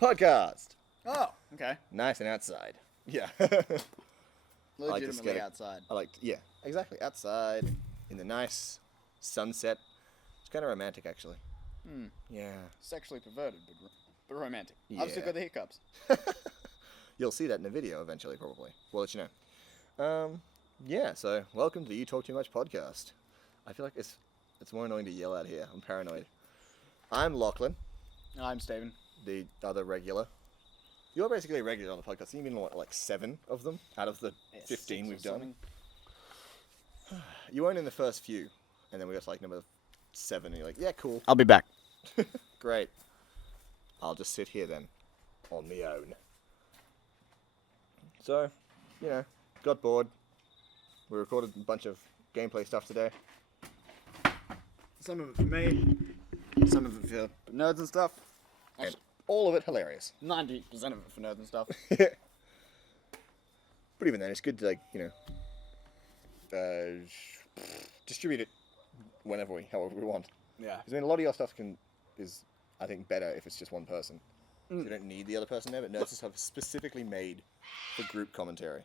podcast. Oh, okay. Nice and outside. Yeah. Legitimately outside. Yeah, exactly. Outside in the nice sunset. It's kind of romantic, actually. Yeah. Sexually perverted, but romantic. Yeah. I've still got the hiccups. You'll see that in the video eventually, probably. We'll let you know. Yeah, so welcome to the You Talk Too Much podcast. I feel like it's more annoying to yell out here. I'm paranoid. I'm Lachlan, I'm Stephen. the other regular. You're basically a regular on the podcast. You've been like 7 of them out of the 15 we've done. You weren't in the first few, and then we got to like number 7, and you're like, yeah, cool. I'll be back. Great. I'll just sit here then, on my own. So, got bored. We recorded a bunch of gameplay stuff today. Some of it for me, some of it for nerds and stuff. And all of it hilarious. 90% of it for nerds and stuff. But even then, it's good to distribute it however we want. Yeah. Because a lot of your stuff is I think better if it's just one person. So you don't need the other person there, but nerds and stuff is specifically made for group commentary.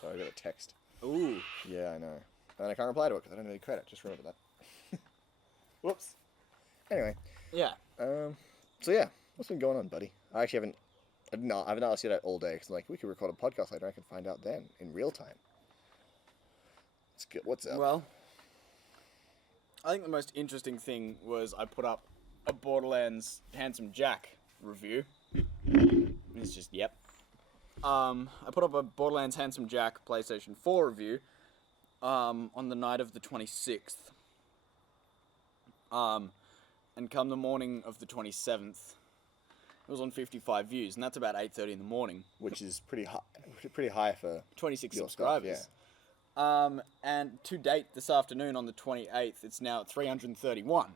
So I got a text. Ooh. Yeah, I know. And I can't reply to it because I don't have any credit. Just remember that. Whoops. Anyway. Yeah. So yeah, what's been going on, buddy? I haven't asked you that all day because we could record a podcast later. I can find out then in real time. It's good. What's up? Well, I think the most interesting thing was I put up a Borderlands Handsome Jack review. It's just, yep. I put up a Borderlands Handsome Jack PlayStation 4 review on the night of the 26th. And come the morning of the 27th, it was on 55 views, and that's about 8:30 in the morning. Which is pretty high for 26 your subscribers. Stuff, yeah. And to date, this afternoon on the 28th, it's now at 331.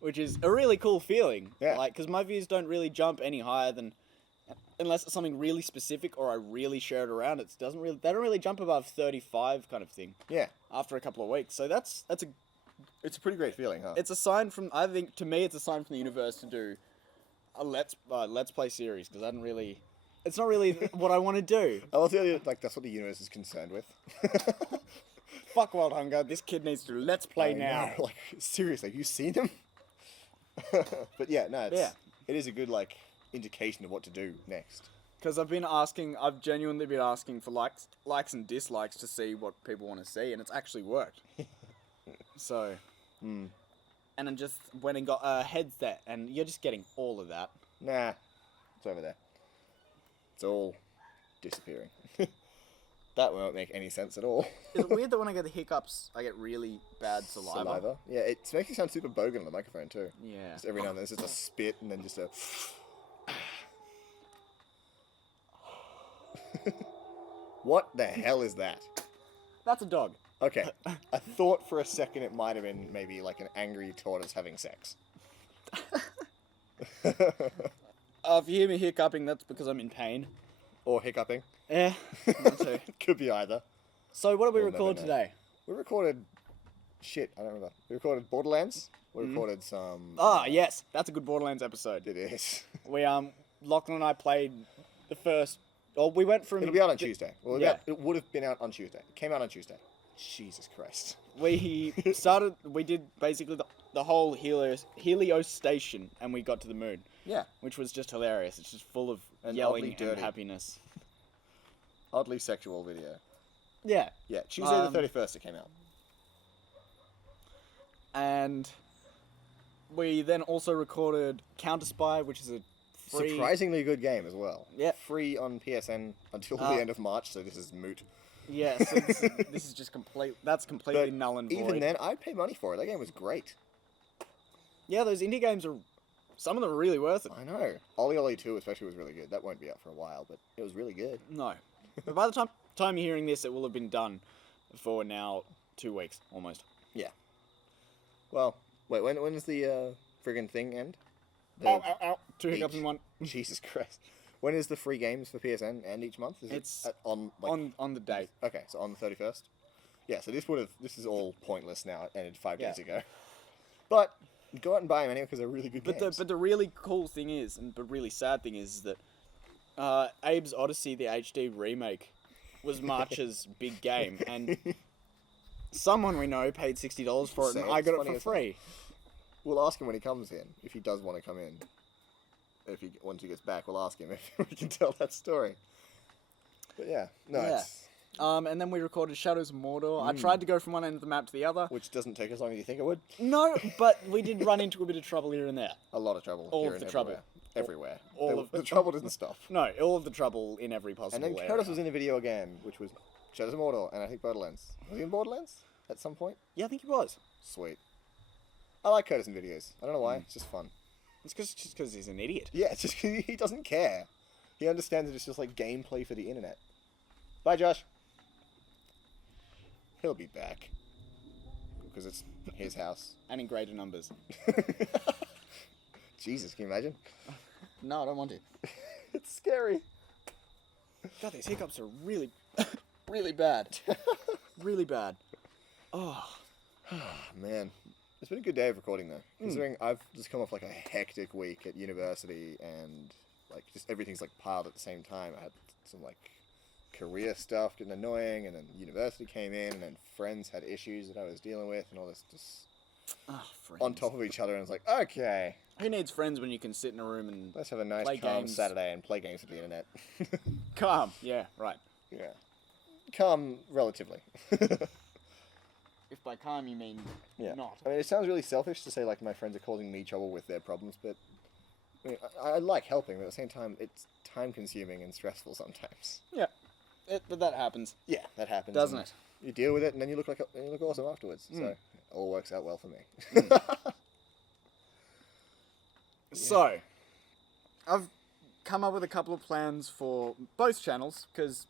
Which is a really cool feeling. Yeah. Because my views don't really jump any higher than, unless it's something really specific or I really share it around. They don't really jump above 35 kind of thing. Yeah. After a couple of weeks, so It's a pretty great feeling, huh? it's a sign from, I think, to me, it's a sign from the universe to do a let's play series, because it's not really what I want to do. I'll tell you, that's what the universe is concerned with. Fuck World Hunger, this kid needs to let's play now. Seriously, have you seen him? But yeah, no, it is a good, indication of what to do next. Because I've genuinely been asking for likes and dislikes to see what people want to see, and it's actually worked. So, and then just went and got a headset, and you're just getting all of that. Nah, it's over there. It's all disappearing. That won't make any sense at all. Is it weird that when I get the hiccups, I get really bad saliva? Yeah, it makes you sound super bogan on the microphone too. Yeah. Just every now and then, it's just a spit, and then just a... What the hell is that? That's a dog. Okay, I thought for a second it might have been maybe an angry tortoise having sex. If you hear me hiccuping, that's because I'm in pain. Or hiccuping. Yeah, that too. Could be either. So what did we We'll record never know. today? We recorded... Shit, I don't remember. We recorded Borderlands. We recorded some... Yes, that's a good Borderlands episode. It is. We, Lachlan and I played the first... Well, we went from... It'll be out on Tuesday. Well, Yeah. It would have been out on Tuesday. It came out on Tuesday. Jesus Christ. We did basically the whole Helios station, and we got to the moon. Yeah. Which was just hilarious. It's just full of And yelling oddly and dirty. happiness. Oddly sexual video. Yeah. Yeah, Tuesday the 31st it came out. And we then also recorded Counter Spy, which is a free... Surprisingly good game as well. Yeah. Free on PSN until the end of March, so this is moot. Yeah, so this is just completely But null and void. even then, I'd pay money for it. That game was great. Yeah, those indie games some of them are really worth it. I know. Ollie Ollie 2 especially was really good. That won't be out for a while, but it was really good. No. But by the time you're hearing this, it will have been done for now 2 weeks, almost. Yeah. Well, wait, when does the friggin' thing end? Ow, ow, ow. 2 hiccups in one. Jesus Christ. When is the free games for PSN end each month? Is It's it on the date. Okay, so on the 31st? Yeah, so this is all pointless now. It ended 5 days ago. But Go out and buy them anyway because they're really good games. But the really cool thing is, but really sad thing is that Abe's Odyssey, the HD remake, was March's big game, and someone we know paid $60 for it, and I got it for free. We'll ask him when he comes in, if he does want to come in. Once he gets back, we'll ask him if we can tell that story. But yeah, it's... And then we recorded Shadows of Mordor. I tried to go from one end of the map to the other. Which doesn't take as long as you think it would. No, but we did run into a bit of trouble here and there. A lot of trouble. All of the trouble. Everywhere. All of the trouble didn't stop. No, all of the trouble in every possible And then area. Curtis was in a video again, which was Shadows of Mordor, and I think Borderlands. Was he in Borderlands at some point? Yeah, I think he was. Sweet. I like Curtis in videos. I don't know why. It's just fun. It's just because he's an idiot. Yeah, it's just he doesn't care. He understands that it's just like gameplay for the internet. Bye, Josh. He'll be back. Because it's his house. And in greater numbers. Jesus, can you imagine? No, I don't want to. It's scary. God, these hiccups are really, really bad. Really bad. Oh. Man. It's been a good day of recording though. Considering I've just come off like a hectic week at university and like just everything's like piled at the same time. I had some like career stuff getting annoying, and then university came in, and then friends had issues that I was dealing with, and all this just on top of each other, and it's like, okay. Who needs friends when you can sit in a room and let's have a nice play calm games. Saturday and play games with the internet. Calm, yeah, right. Yeah. Calm relatively. If by calm you mean not. I mean, it sounds really selfish to say like my friends are causing me trouble with their problems, but I mean, I like helping, but at the same time, it's time consuming and stressful sometimes. Yeah. But that happens. Yeah, that happens. Doesn't it? You deal with it, and then you look awesome afterwards. So it all works out well for me. So, I've come up with a couple of plans for both channels, because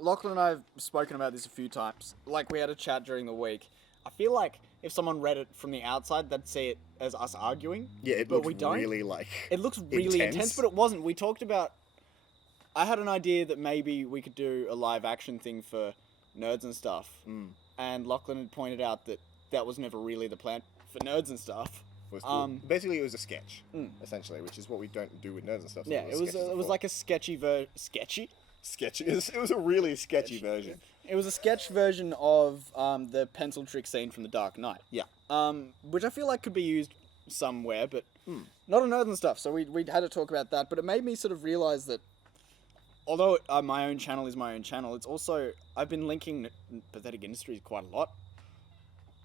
Lachlan and I have spoken about this a few times. Like, we had a chat during the week. I feel like if someone read it from the outside, they'd see it as us arguing. Yeah, but we don't. Really like. It looks really intense, but it wasn't. We talked about. I had an idea that maybe we could do a live action thing for Nerds and Stuff, and Lachlan had pointed out that that was never really the plan for Nerds and Stuff. Basically, it was a sketch, essentially, which is what we don't do with Nerds and Stuff. So yeah, it was like a sketchy sketchy. Sketchy. It was a really sketchy version. It was a sketch version of the pencil trick scene from The Dark Knight. Yeah. Which I feel like could be used somewhere, but not on Nerds and Stuff. So we had to talk about that. But it made me sort of realize that although my own channel is my own channel, it's also I've been linking Pathetic Industries quite a lot.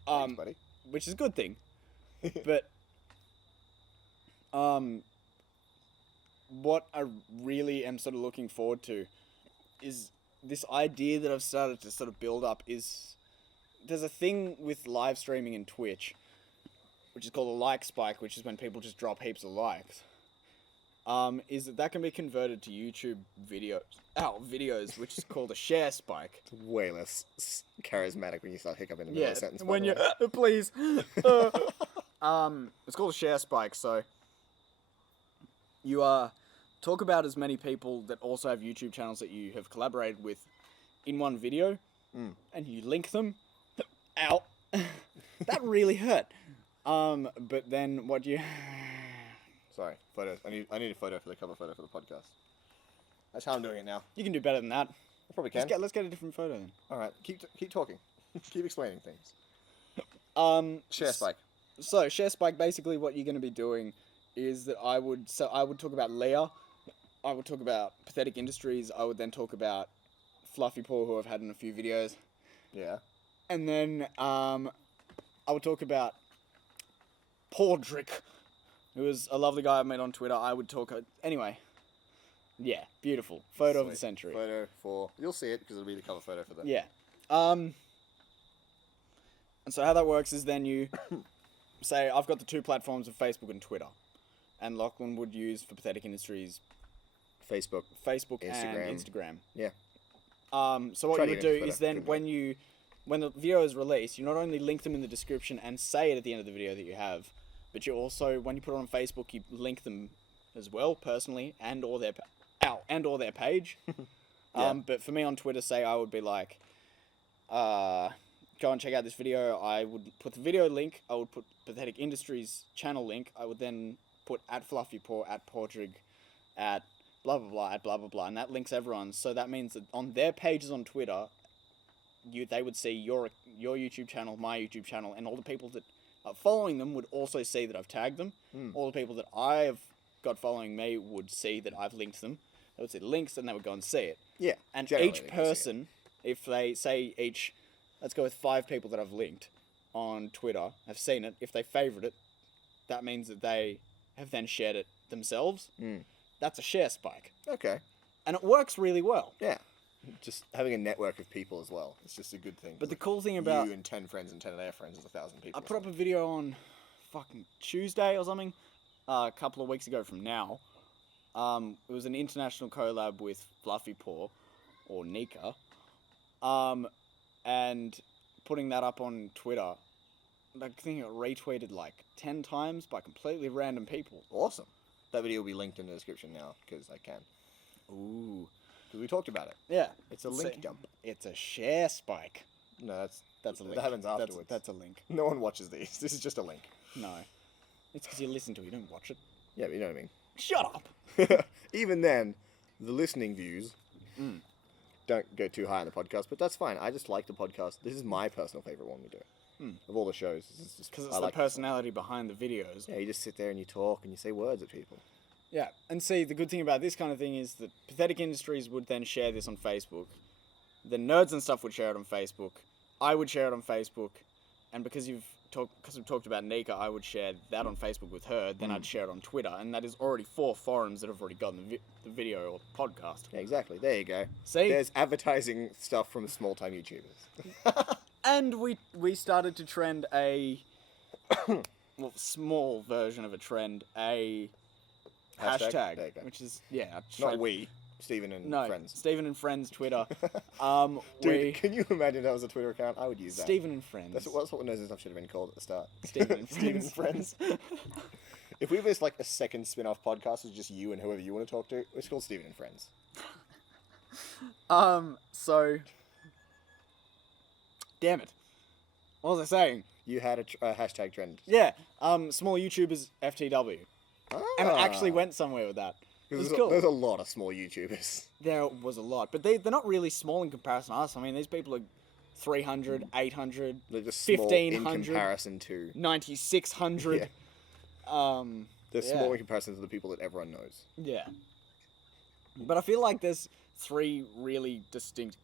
Thanks, buddy. Which is a good thing. But what I really am sort of looking forward to is this idea that I've started to sort of build up is there's a thing with live streaming in Twitch, which is called a like spike, which is when people just drop heaps of likes. Is that can be converted to YouTube videos, which is called a share spike. It's way less charismatic when you start hiccuping in the middle of a sentence. When you please, it's called a share spike. So you talk about as many people that also have YouTube channels that you have collaborated with in one video, and you link them. Ow, that really hurt. But then what you? Sorry, photos. I need a photo for the cover photo for the podcast. That's how I'm doing it now. You can do better than that. I probably can. Let's get a different photo then. All right, keep talking. Keep explaining things. Share spike. So share spike. Basically, what you're going to be doing is that I would talk about Leah. I would talk about Pathetic Industries. I would then talk about Fluffy Paw, who I've had in a few videos. Yeah. And then I would talk about Paudrick, who is a lovely guy I've met on Twitter. I would talk... Anyway. Yeah, beautiful. Photo of the century. Photo for... You'll see it, because it'll be the cover photo for that. Yeah. And so how that works is then you say, I've got the two platforms of Facebook and Twitter. And Lachlan would use for Pathetic Industries... Facebook and Instagram. Yeah. So what you would do is then when the video is released, you not only link them in the description and say it at the end of the video that you have, but you also, when you put it on Facebook, you link them as well, personally, and or their page. Yeah. But for me on Twitter, say I would be like, go and check out this video, I would put the video link, I would put Pathetic Industries channel link, I would then put at Fluffypaw, at Portrig, at blah blah blah, at blah blah blah, and that links everyone. So that means that on their pages on Twitter, they would see your YouTube channel, my YouTube channel, and all the people that are following them would also see that I've tagged them. All the people that I've got following me would see that I've linked them. They would see the links and they would go and see it. Yeah. And generally each they can see it. person, if they say let's go with 5 people that I've linked on Twitter, have seen it, if they favourite it, that means that they have then shared it themselves. That's a share spike. Okay. And it works really well. Yeah. Just having a network of people as well. It's just a good thing. But the cool thing about... You and 10 friends and 10 of their friends is 1,000 people. I put up a video on fucking Tuesday or something, a couple of weeks ago from now. It was an international collab with Fluffypaw, or Nika. And putting that up on Twitter, I think it retweeted like 10 times by completely random people. Awesome. That video will be linked in the description now, because I can. Ooh. Because we talked about it. Yeah. It's a link dump. It's a share spike. No, That's a link. That happens afterwards. That's a link. No one watches these. This is just a link. No. It's because you listen to it, you don't watch it. Yeah, but you know what I mean. Shut up! Even then, the listening views don't go too high on the podcast, but that's fine. I just like the podcast. This is my personal favourite one we do. Of all the shows. Because it's the personality behind the videos. Yeah, you just sit there and you talk and you say words at people. Yeah, and see, the good thing about this kind of thing is that Pathetic Industries would then share this on Facebook. The nerds and stuff would share it on Facebook. I would share it on Facebook. And because we've talked about Nika, I would share that on Facebook with her. Then I'd share it on Twitter. And that is already 4 forums that have already gotten the video or the podcast. Yeah, exactly. There you go. See? There's advertising stuff from small-time YouTubers. And we started to trend a... well, small version of a trend, a... Hashtag, There you go. which is, yeah. Not we, Stephen and friends. Stephen and Friends Twitter. Dude, can you imagine that was a Twitter account? I would use that. Stephen and Friends. That's what Windows and stuff should have been called at the start. Stephen and Stephen Friends. and Friends. If we was like a second spin-off podcast with just you and whoever you want to talk to, it's called Stephen and Friends. So... Damn it. What was I saying? You had a hashtag trend. Yeah, small YouTubers FTW. And it actually went somewhere with that. It was cool. There's a lot of small YouTubers. There was a lot, but they're not really small in comparison to us. I mean, these people are 300, 800, They're just small in 1500, comparison to... 9600. Yeah. They're Yeah. small in comparison to the people that everyone knows. Yeah. But I feel like there's 3 really distinct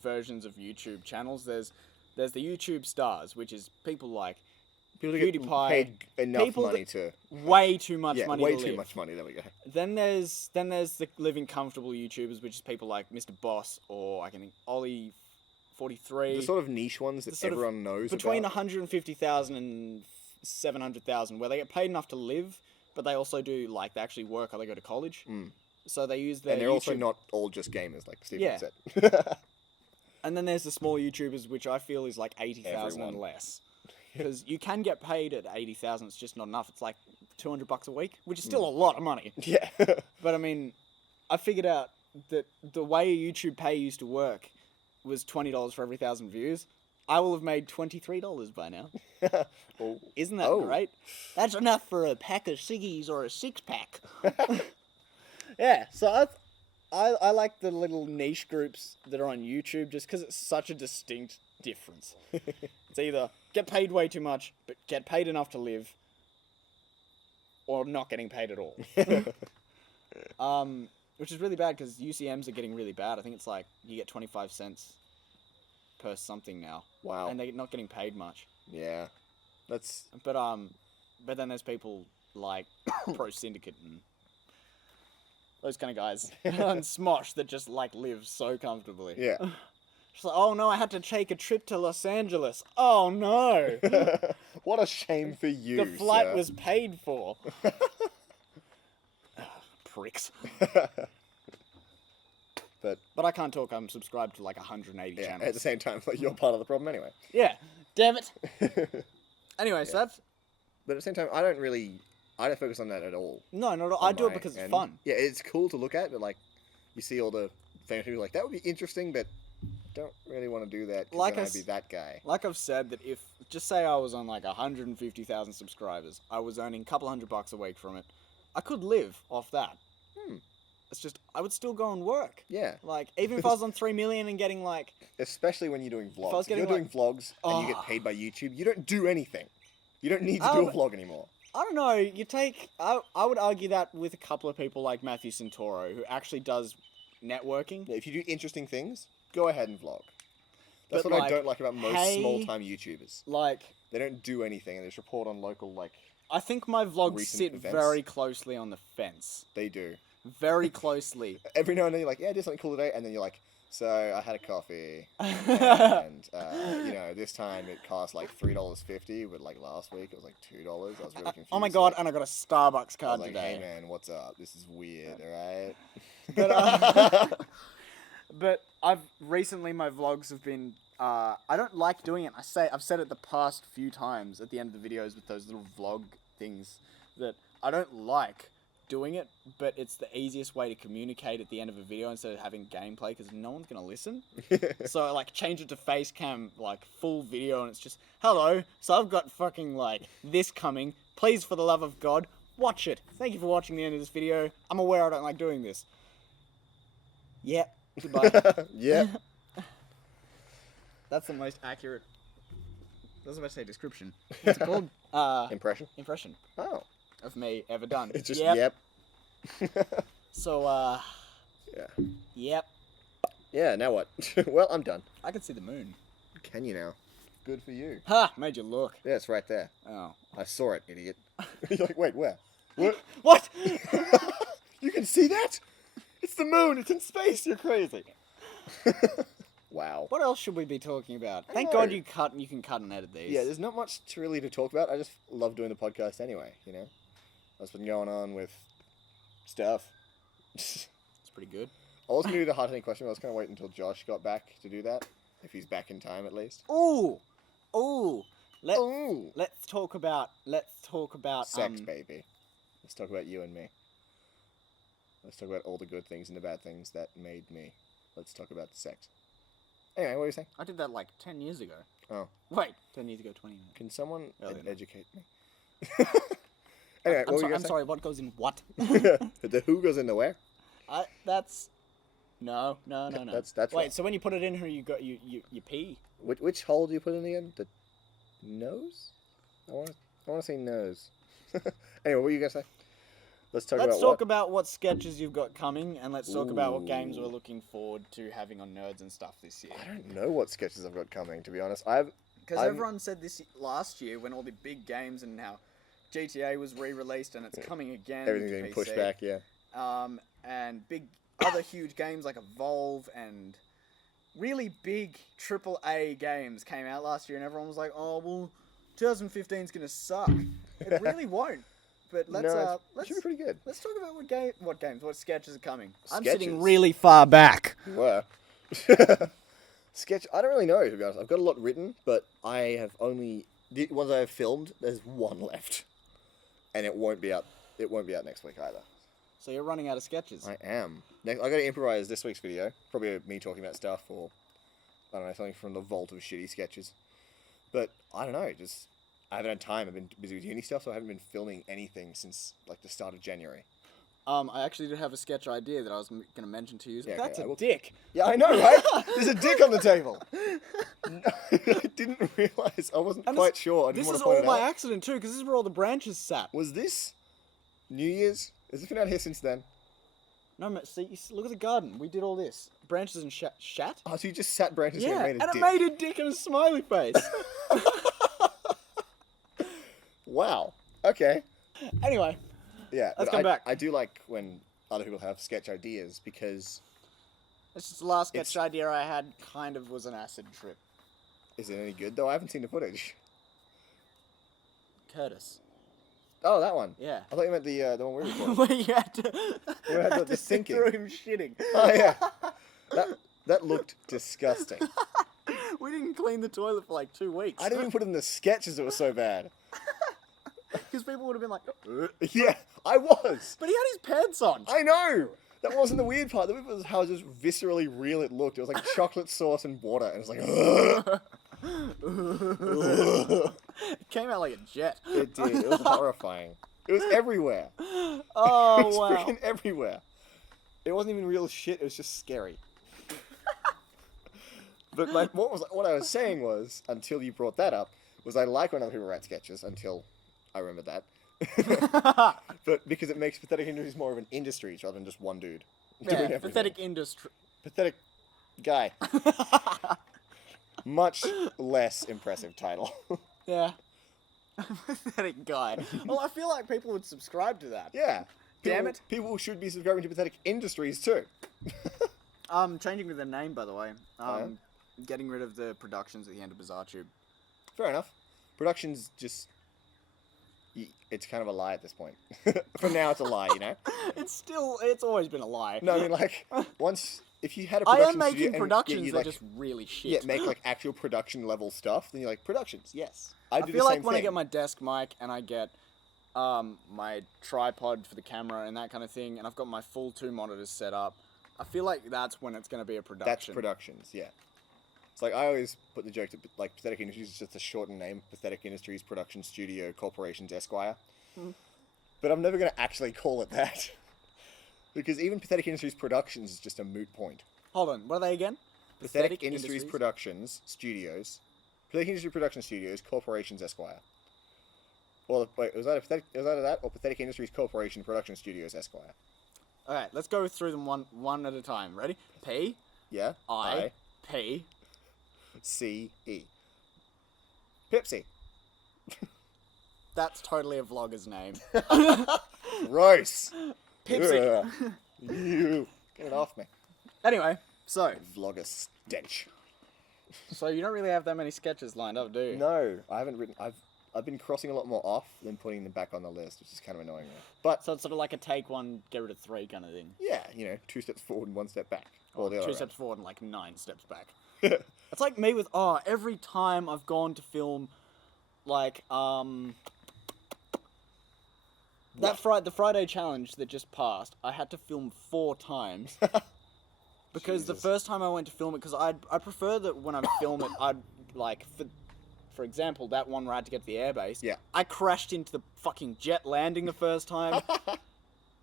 versions of YouTube channels. There's the YouTube stars, which is people like People who get PewDiePie, paid enough people money to... way too much money way to too live. much money. There we go. Then there's the living comfortable YouTubers, which is people like Mr. Boss or I can think Ollie 43. The sort of niche ones that sort of everyone knows between about. 150,000 and 700,000, where they get paid enough to live, but they also do like they actually work or they go to college. So they use their And they're YouTube... also not all just gamers, like Stephen Yeah. said. And then there's the small YouTubers, which I feel is like 80,000 and less. Because you can get paid at 80,000, it's just not enough. It's like $200 a week, which is still a lot of money. Yeah. But I mean, I figured out that the way YouTube pay used to work was $20 for every 1,000 views. I will have made $23 by now. Well, Isn't that great? That's enough for a pack of ciggies or a 6-pack. Yeah, so I like the little niche groups that are on YouTube just because it's such a distinct difference. It's either get paid way too much, but get paid enough to live, or not getting paid at all. Which is really bad because UCMs are getting really bad. I think it's like you get 25 cents per something now. Wow. And they're not getting paid much. Yeah. That's... But then there's people like Pro Syndicate and those kind of guys and Smosh that just like live so comfortably. Yeah. Just like, oh no, I had to take a trip to Los Angeles. Oh no. What a shame for you, The flight sir. was paid for. Pricks. But I can't talk. I'm subscribed to like 180 Yeah, channels. at the same time, like, you're part of the problem anyway. Yeah. Damn it. Anyway, so that's... But at the same time, I don't focus on that at all. No, not at all. I do it because it's fun. Yeah, it's cool to look at, but like, you see all the famous people like, that would be interesting, but don't really want to do that because Like then I I'd be s- that guy. Like I've said, that if just say I was on like 150,000 subscribers, I was earning a couple $100 a week from it. I could live off that. It's just I would still go and work. Yeah. Like even if I was on 3 million and getting like Especially when you're doing vlogs. I was If you're getting, doing vlogs and you get Oh. paid by YouTube, you don't do anything. You don't need to Oh, do a vlog anymore. I don't know. You take I would argue that with a couple of people like Matthew Santoro who actually does networking. If you do interesting things, go ahead and vlog. That's But, what I like, don't like about most hey- small-time YouTubers. Like They don't do anything and they just report on local, like, I think my vlogs Recent sit events. very closely on the fence. they do. Very closely. Every now and then you're like, yeah, I did something cool today, and then you're like, so I had a coffee, and, you know, this time it cost like $3.50, but like last week it was like $2. I was really confused. Oh my god, Like, and I got a Starbucks I was card like, today. hey man, what's up? This is weird, alright? But, but I've recently my vlogs have been I don't like doing it. I've said it the past few times at the end of the videos with those little vlog things that I don't like doing it, but it's the easiest way to communicate at the end of a video instead of having gameplay because no one's gonna listen. So I like change it to face cam, like full video, and it's just hello. So I've got fucking like this coming. Please, for the love of God, watch it. Thank you for watching the end of this video. I'm aware I don't like doing this. Yep. Goodbye. Yep. That's the most accurate. I was about to say description. What's it called? Impression? Impression Oh. of me ever done. It's just, Yep. yep. So, Yeah. yep. Yeah, now what? Well, I'm done. I can see the moon. Can you now? Good for you. Ha! Made you look. Yeah, it's right there. Oh. I saw it, idiot. You're like, wait, where? What? What? You can see that? It's the moon. It's in space. You're crazy. Wow. What else should we be talking about? I Thank don't God know. you can cut and edit these. Yeah, there's not much to really to talk about. I just love doing the podcast anyway, you know? That's been going on with stuff. It's pretty good. I was going to do the hard-hitting question, but I was going to wait until Josh got back to do that. If he's back in time, at least. Ooh! Ooh! Ooh. Let's talk about Sex, baby. Let's talk about you and me. Let's talk about all the good things and the bad things that made me. Let's talk about sex. Anyway, what were you saying? I did that like 10 years ago. Oh. Wait, 10 years ago, 20 years. Can someone Earlier. educate me? Anyway, what were you I'm going to sorry, what goes in what? say? The who goes into where? That's... No. That's Wait, right. so when you put it in here, you pee? Which hole do you put in again? The nose? I want to say nose. Anyway, what were you going to say? Let's talk about what sketches you've got coming, and let's talk about what games Ooh. we're looking forward to having on Nerds and stuff this year. I don't know what sketches I've got coming, to be honest. Because I'm- everyone said this last year when all the big games and how GTA was re-released and it's coming again. Everything's to getting PC. pushed back, yeah. And big other huge games like Evolve and really big AAA games came out last year, and everyone was like, "Oh well, 2015 is gonna suck." It really won't. But No, it let's should be pretty good. let's talk about what sketches are coming. I'm Sketches? sitting really far back. You were. Sketch, I don't really know, to be honest. I've got a lot written, but I have only... The ones I have filmed, there's one left. And it won't be out next week either. So you're running out of sketches. I am. I got to improvise this week's video. Probably me talking about stuff, or I don't know, something from the vault of shitty sketches. But I don't know, just I haven't had time. I've been busy with uni stuff, so I haven't been filming anything since like the start of January. I actually did have a sketch idea that I was going to mention to you. Yeah, okay, That's I a will- dick. Yeah, I know, right? There's a dick on the table. No, I didn't realize. I wasn't And quite sure. I didn't This want is to point all it by out. accident too, because this is where all the branches sat. Was this New Year's? Has it been out here since then? No, see, look at the garden. We did all this. Branches and shat. Oh, so you just sat branches here Yeah, and made a and dick. it made a dick and a smiley face. Wow. Okay. Anyway, Yeah. Let's but come back. I do like when other people have sketch ideas because this is the last sketch It's- idea I had. Kind of was an acid trip. is it any good though? I haven't seen the footage. Curtis. Oh, that one. Yeah. I thought you meant the one we recorded. Where you had to, Where I had had the to sit sinking. through him shitting. Oh yeah. That looked disgusting. We didn't clean the toilet for like 2 weeks. I didn't even put it in the sketches. It was so bad. Because people would have been like, Yeah, I was. but he had his pants on. I know. That wasn't the weird part. The weird part was how just viscerally real it looked. It was like chocolate sauce and water, and it was like, ugh. It came out like a jet. It did. It was horrifying. It was everywhere. Oh, It was wow. freaking everywhere. It wasn't even real shit. It was just scary. But what I was saying was, until you brought that up, was I like when other people write sketches until I remembered that. But because it makes Pathetic Industries more of an industry rather than just one dude doing everything. Pathetic industry. Pathetic guy. Much less impressive title. Yeah. Pathetic guy. Well, I feel like people would subscribe to that. Yeah. Damn it. People should be subscribing to Pathetic Industries too. Changing the name, by the way. Oh, Getting rid of the productions at the end of Bizarre Tube. Fair enough. Production's just... It's kind of a lie at this point. For now, it's a lie, you know? It's always been a lie. No, I mean, like, once... If you had a I production am studio making and, productions you, that are like, just really shit. Yeah, make, like, actual production level stuff, then you're like, productions, yes. I do feel the like same when I thing. get my desk mic and I get my tripod for the camera and that kind of thing, and I've got my full 2 monitors set up, I feel like that's when it's going to be a production. That's productions, yeah. It's like, I always put the joke that, like, Pathetic Industries is just a shortened name. Pathetic Industries Production Studio Corporations Esquire. But I'm never going to actually call it that. Because even Pathetic Industries Productions is just a moot point. Hold on, what are they again? Pathetic Industries Productions Studios. Pathetic Industries Production Studios Corporations Esquire. Well, wait, was that that or Pathetic Industries Corporation Production Studios Esquire? Alright, let's go through them one at a time. Ready? P. Yeah. I. P. C. E. Pepsi. That's totally a vlogger's name. Gross. Pepsi. Ugh. You. Get it off me. Anyway, so Vlogger stench. you don't really have that many sketches lined up, do you? No, I haven't written. I've been crossing a lot more off than putting them back on the list, which is kind of annoying. But So it's sort of like a take 1, get rid of 3 kind of thing. yeah, 2 steps forward and 1 step back. Or the other 2 way. steps forward and like 9 steps back. It's like me with every time I've gone to film, like the Friday challenge that just passed, I had to film 4 times because the Jesus. first time I went to film it, because I prefer that when I film it, I'd like for example that one where I had to get to the airbase. Yeah. I crashed into the fucking jet landing the first time.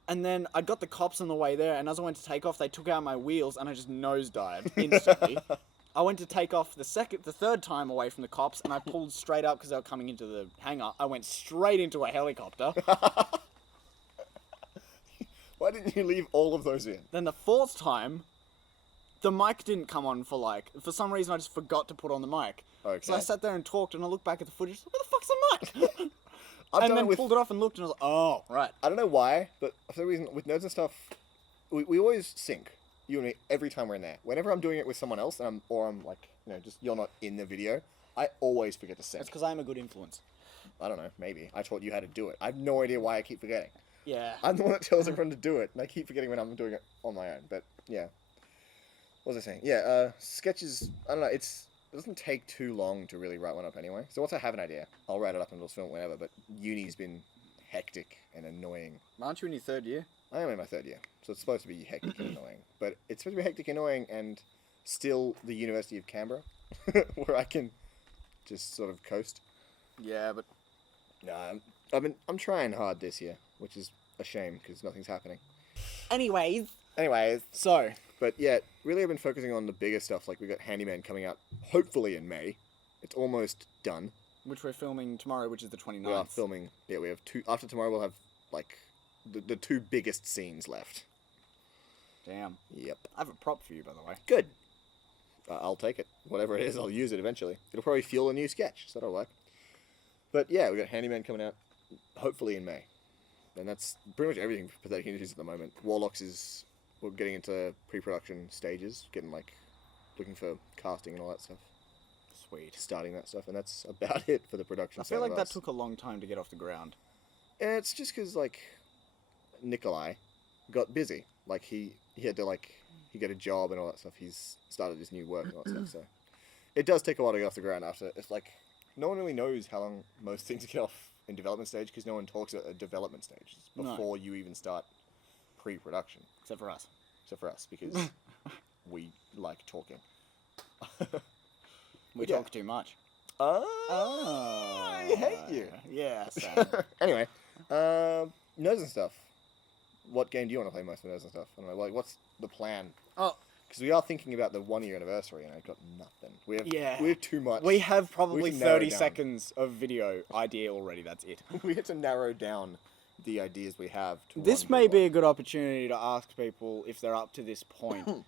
And then I got the cops on the way there, and as I went to take off, they took out my wheels, and I just nosedived instantly. I went to take off the 3rd time away from the cops, and I pulled straight up because they were coming into the hangar. I went straight into a helicopter. Why didn't you leave all of those in? Then the 4th time, the mic didn't come on for some reason I just forgot to put on the mic. Okay. So I sat there and talked, and I looked back at the footage, where the fuck's the mic? I've And done then it with. pulled it off and looked, and I was like, oh, right. I don't know why, but for some reason with nerds and stuff, we always sync. You and me every time we're in there. Whenever I'm doing it with someone else, and I'm like, just you're not in the video, I always forget to sync. That's because I'm a good influence. I don't know, maybe. I taught you how to do it. I have no idea why I keep forgetting. Yeah. I'm the one that tells everyone to do it, and I keep forgetting when I'm doing it on my own. But yeah, what was I saying? Yeah, sketches. I don't know. It doesn't take too long to really write one up anyway. So once I have an idea, I'll write it up and we'll film it whenever. But uni's been hectic and annoying. Aren't you in your 3rd year? I am in my 3rd year, so it's supposed to be hectic and annoying. But it's supposed to be hectic and annoying, and still the University of Canberra, where I can just sort of coast. Yeah, but No, I'm trying hard this year, which is a shame because nothing's happening. anyways. Anyways, So, but yeah, really I've been focusing on the bigger stuff. Like we got Handyman coming out hopefully in May. It's almost done. which we're filming tomorrow, which is the 29th. We are filming. Yeah, we have 2. After tomorrow, we'll have like the 2 biggest scenes left. Damn. Yep. I have a prop for you, by the way. Good. I'll take it. Whatever it is, I'll use it eventually. It'll probably fuel a new sketch, so that'll work. But yeah, we got Handyman coming out hopefully in May. And that's pretty much everything for Pathetic Industries at the moment. Warlocks we're getting into pre-production stages, looking for casting and all that stuff. Sweet. Starting that stuff, and that's about it for the production I feel side like of that us. took a long time to get off the ground. And it's just because, like, Nikolai got busy. Like, he had to, like, he got a job and all that stuff. He's started his new work and all that stuff, so. It does take a while to get off the ground after. It's like, no one really knows how long most things get off in development stage because no one talks at a development stage. It's before you even start pre-production, Except for us. except for us because we like talking. We Yeah. talk too much. I hate you. Yeah, Sam. Anyway, Nerds and Stuff. What game do you want to play most for Nerds and Stuff? I don't know, like, what's the plan? Oh, Because we are thinking about the 1 year anniversary, and I've got nothing. We have too much. we have probably We can narrow it 30 down. seconds of video idea already. That's it. We had to narrow down the ideas we have. To This one may good be one. a good opportunity to ask people if they're up to this point.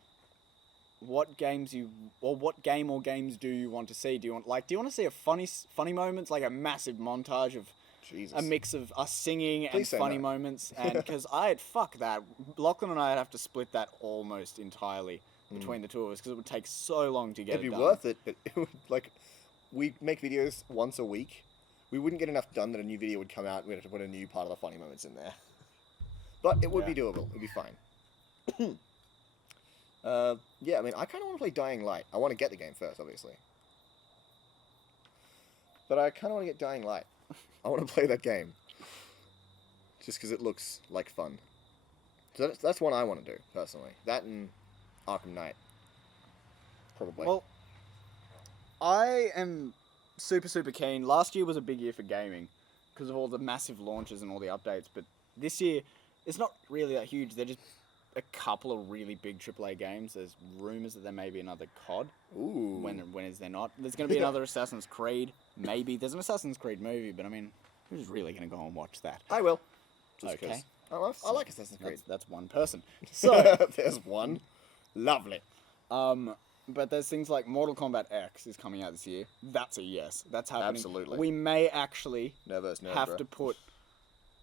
What games what game or games do you want to see? Do you want to see a funny moments, like a massive montage of Jesus. a mix of us singing Please say and funny no. moments? And because fuck that, Lachlan and I'd have to split that almost entirely between the two of us because it would take so long to get It'd be it done. worth it, but it would, like, we make videos once a week. We wouldn't get enough done that a new video would come out. We'd have to put a new part of the funny moments in there. But it would be doable. It'd be fine. Yeah, I mean, I kind of want to play Dying Light. I want to get the game first, obviously. But I kind of want to get Dying Light. I want to play that game. Just because it looks like fun. So that's one I want to do, personally. That and Arkham Knight. Probably. Well, I am super keen. Last year was a big year for gaming because of all the massive launches and all the updates. But this year, it's not really that huge. They're just a couple of really big AAA games. There's rumors that there may be another COD. Ooh. When is there not? There's going to be another Assassin's Creed. Maybe. There's an Assassin's Creed movie, but I mean, who's really going to go and watch that? I will. Just Okay. 'cause I like Assassin's Creed. That's one person. So, There's one. Lovely. but there's things like Mortal Kombat X is coming out this year. That's a yes. That's happening. Absolutely. We may actually Nervous, have bro. to put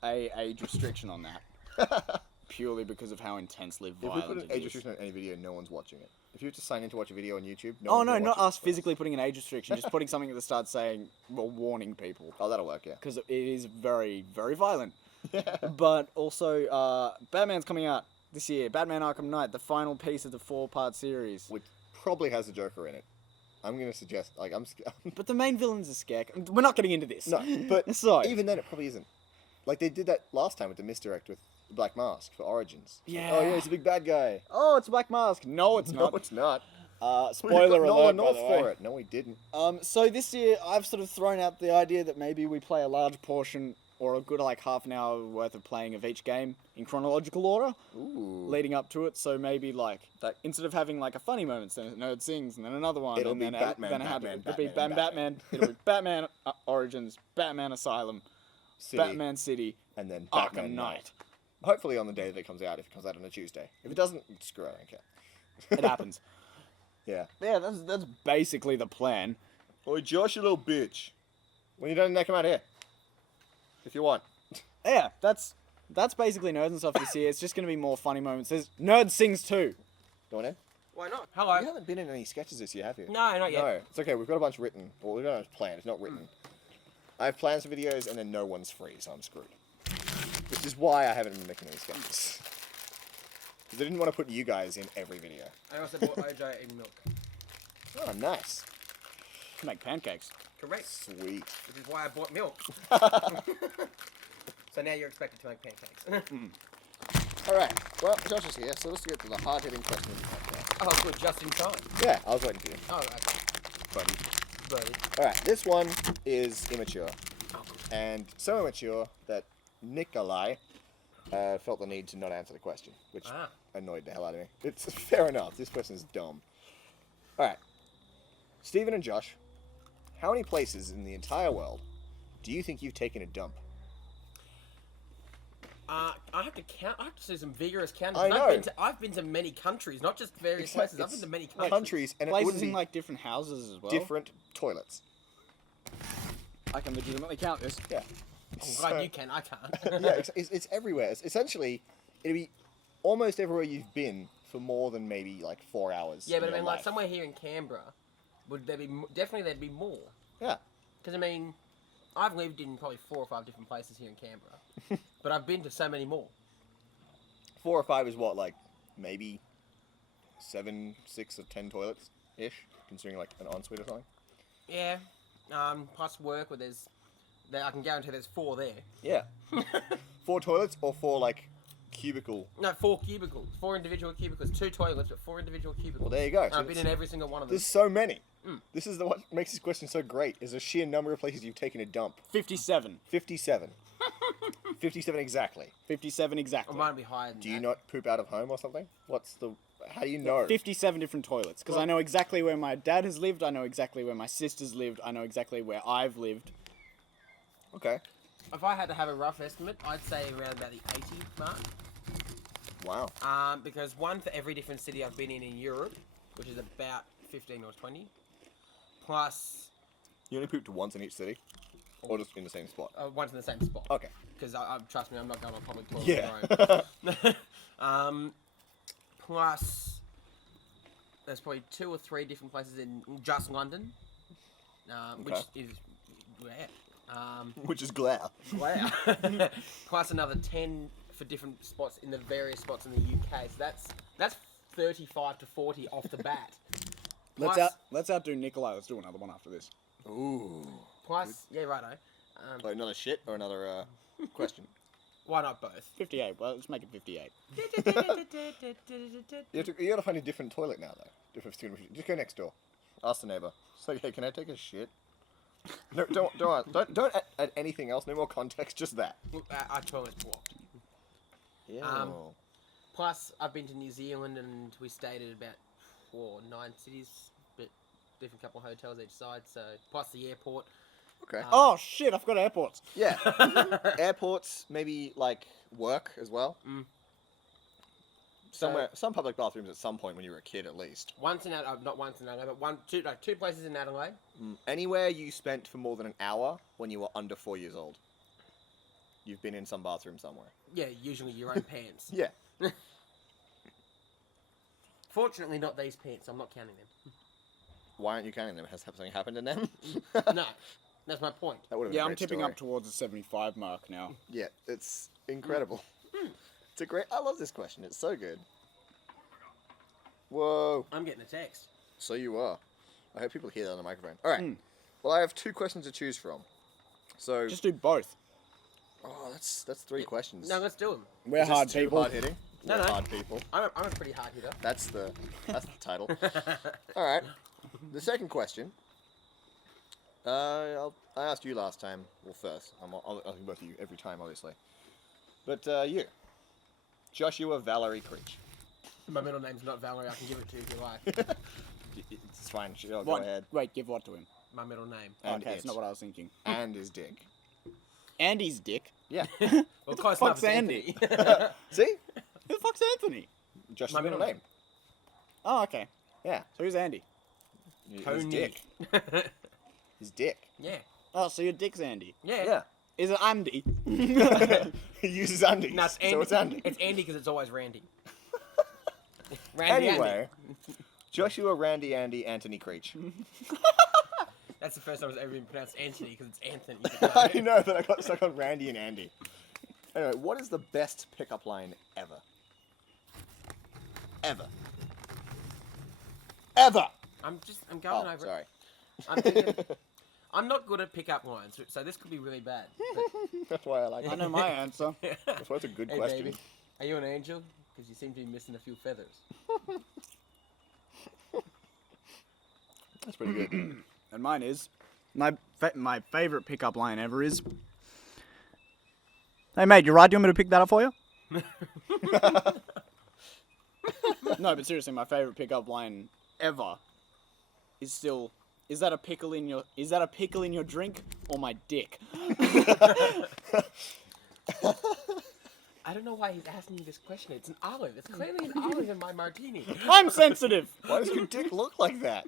a age restriction on that. Purely because of how intensely If we violent put an it age is. restriction on any video, no one's watching it. If you were to sign in to watch a video on YouTube, Oh one's no, gonna not watch us it. physically putting an age restriction, just putting something at the start saying, well, warning people. Oh, that'll work, yeah. Because it is very, very violent. Yeah. But also, Batman's coming out this year. Batman Arkham Knight, the final piece of the 4-part series. Which probably has a Joker in it. I'm going to suggest, like, But the main villain's a scare. We're not getting into this. No, but So, even then it probably isn't. Like, they did that last time with the misdirect with the Black Mask for Origins. Yeah. Oh, yeah, he's a big bad guy. oh, it's Black Mask. No, it's No, not. it's not. Spoiler We got alert, Nolan by North the for way. it. No, we didn't. So this year, I've sort of thrown out the idea that maybe we play a large portion or a good like half an hour worth of playing of each game in chronological order, Ooh. leading up to it. So maybe like That- instead of having like a funny moments, then Nerd sings, and then another one, It'll and be then Batman, then Batman, it'll be Batman, Batman. It'll be Batman Origins, Batman Asylum, City, Batman City, and then Arkham Batman Knight. Hopefully on the day that it comes out, if it comes out on a Tuesday. If it doesn't, screw it, I don't care. It happens. Yeah. Yeah, that's basically the plan. Oi, Josh, you little bitch. When you're done, come out here. If you want. Yeah, that's basically Nerds and Stuff this year. It's just going to be more funny moments. There's Nerd Sings too. You want in? Why not? Hello. You haven't been in any sketches this year, have you? No, not yet. No, it's okay. We've got a bunch written. Well, we've got a plan. It's not written. I have plans for videos, and then no one's free, so I'm screwed. Which is why I haven't been making any sketches. Because I didn't want to put you guys in every video. I also bought OJ in milk. Oh, nice. Can make pancakes. Correct. Sweet. Which is why I bought milk. So now you're expected to make pancakes. All right. Well, Josh is here, so let's get to the hard-hitting questions of the podcast. Oh, good. Just in time. Yeah, I was waiting for you, Oh, okay. buddy. Buddy. All right, this one is immature, and so immature that Nikolai felt the need to not answer the question, which Ah. annoyed the hell out of me. It's fair enough. This person's dumb. All right, Stephen and Josh, how many places in the entire world do you think you've taken a dump? I have to count. I have to do some vigorous counting. I know. I've been to many countries, not just various Exact- places. I've been to many it's countries. countries, and it Places wouldn't in be like different houses as well. different toilets. I can legitimately count this. Yeah. I'm glad you can. I can't. Yeah, it's everywhere. It's essentially, it'd be almost everywhere you've been for more than maybe like 4 hours. Yeah, but in I your mean, like life. somewhere here in Canberra, would there be definitely there'd be more? Yeah. Because I mean, I've lived in probably 4 or 5 different places here in Canberra, but I've been to so many more. 4 or 5 is what, like, maybe 7, 6 or 10 toilets ish, considering like an ensuite or something. Yeah. Plus work where I can guarantee there's 4 there. Yeah. 4 toilets or 4 like cubicle. No, 4 cubicles. 4 individual cubicles. 2 toilets, but 4 individual cubicles. Well, there you go. And So I've been in every single one of them. there's so many. This is what makes this question so great, is the sheer number of places you've taken a dump. 57. 57. 57 exactly. 57 I exactly. might be higher than Do you that. not poop out of home or something? How do you know? 57 different toilets. Because I know exactly where my dad has lived. I know exactly where my sister's lived. I know exactly where I've lived. Okay. If I had to have a rough estimate, I'd say around about the 80 mark. Wow. Because one for every different city I've been in Europe, which is about 15 or 20. Plus, You only pooped once in each city? Or just in the same spot? one's in the same spot. Okay. Because trust me, I'm not going on public toilet Yeah. Plus, there's probably 2 or 3 different places in just London, which is Which is glare. wow. Plus another 10 for different spots in the various spots in the UK. So that's 35 to 40 off the bat. Let's outdo Nikolai. Let's do another one after this. Ooh. Plus, yeah, righto. Like another shit or another question? Why not both? 58. Well, let's make it 58. You gotta find a different toilet now, though. Different student. Just go next door. Ask the neighbor. Say, hey, can I take a shit? No, don't add anything else. No more context. Just that. Our toilet's blocked. Yeah. Plus, I've been to New Zealand and we stayed at about 9 cities, but different couple of hotels each side. So plus the airport. Okay. Oh, shit. I forgot airports. Yeah. Airports, maybe like work as well. Somewhere, some public bathrooms at some point when you were a kid, at least. Once in Adelaide, not once in Adelaide, but 2 places in Adelaide. Anywhere you spent for more than an hour when you were under 4 years old. You've been in some bathroom somewhere. Yeah, usually your own pants. Yeah. Fortunately, not these pants. I'm not counting them. Why aren't you counting them? Has something happened in them? No, that's my point. That would have been Yeah, a I'm great tipping story. up towards the 75 mark now. Yeah, it's incredible. It's a great. I love this question. It's so good. Whoa. I'm getting a text. So you are. I hope people hear that on the microphone. All right. Well, I have 2 questions to choose from. So. Just do both. Oh, that's 3 questions. No, let's do them. We're Is this hard too people. Hard hitting. No, We're no. hard people. I'm a pretty hard hitter. That's the title. All right. The second question. I asked you last time. Well, first. I'll ask both of you every time, obviously. But you, Joshua Valerie Creech. My middle name's not Valerie. I can give it to you if you like. It's fine. Go What? ahead. Wait, give what to him? My middle name. And okay, that's it. not what I was thinking. And his dick. Andy's dick. Yeah. Well, close fuck's enough. Andy? See? Who the fuck's Anthony? Josh's My middle middle name. Oh, okay. Yeah. So who's Andy? His Tony. dick. His dick. Yeah. Oh, so your dick's Andy. Yeah. Yeah. Is it Andy? He uses undies. No, it's Andy. So it's Andy. It's Andy because it's always Randy. Randy. Anyway, Joshua Randy Andy Anthony Creech. That's the first time it's ever been pronounced Anthony because it's Anthony. I know that I got stuck on Randy and Andy. Anyway, what is the best pickup line ever? Ever. Ever! I'm going Oh, over sorry. it. I'm thinking, I'm not good at pickup lines, so this could be really bad. That's why I like it. I know my answer. That's why it's a good Hey, question. baby. Are you an angel? Because you seem to be missing a few feathers. That's pretty good. And mine is my favorite pickup line ever is. Hey mate, you right? Do you want me to pick that up for you? No, but seriously, my favorite pickup line ever is still. Is that a pickle in your drink or my dick? I don't know why he's asking me this question. It's an olive. It's clearly an olive in my martini. I'm sensitive. Why does your dick look like that?